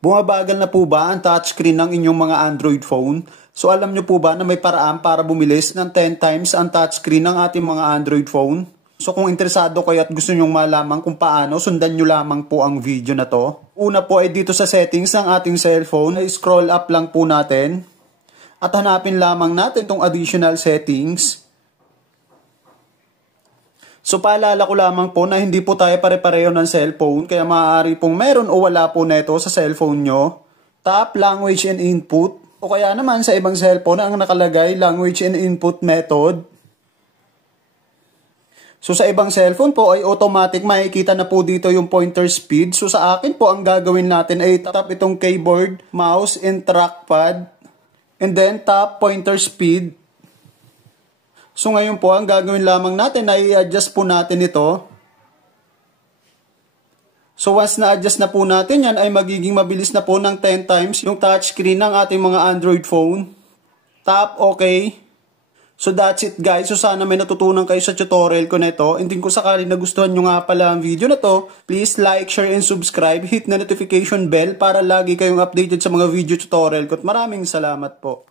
Bumabagal na po ba ang touchscreen ng inyong mga Android phone? So alam nyo po ba na may paraan para bumilis ng 10 times ang touchscreen ng ating mga Android phone? So kung interesado kayo at gusto nyong malaman kung paano, sundan nyo lamang po ang video na to. Una po ay dito sa settings ng ating cellphone, ay scroll up lang po natin. At hanapin lamang natin itong additional settings. So paalala ko lamang po na hindi po tayo pare-pareho ng cellphone, kaya maaari pong meron o wala po neto sa cellphone nyo. Tap language and input, o kaya naman sa ibang cellphone ang nakalagay language and input method. So sa ibang cellphone po ay automatic makikita na po dito yung pointer speed. So sa akin po ang gagawin natin ay tap itong keyboard, mouse, and trackpad. And then tap pointer speed. So ngayon po ang gagawin lamang natin ay i-adjust po natin ito. So once na-adjust na po natin yan ay magiging mabilis na po ng 10 times yung touchscreen ng ating mga Android phone. Tap OK. So that's it guys. So sana may natutunan kayo sa tutorial ko na ito. And kung sakali nagustuhan nyo nga pala ang video na to, please like, share, and subscribe. Hit na notification bell para lagi kayong updated sa mga video tutorial ko. At maraming salamat po.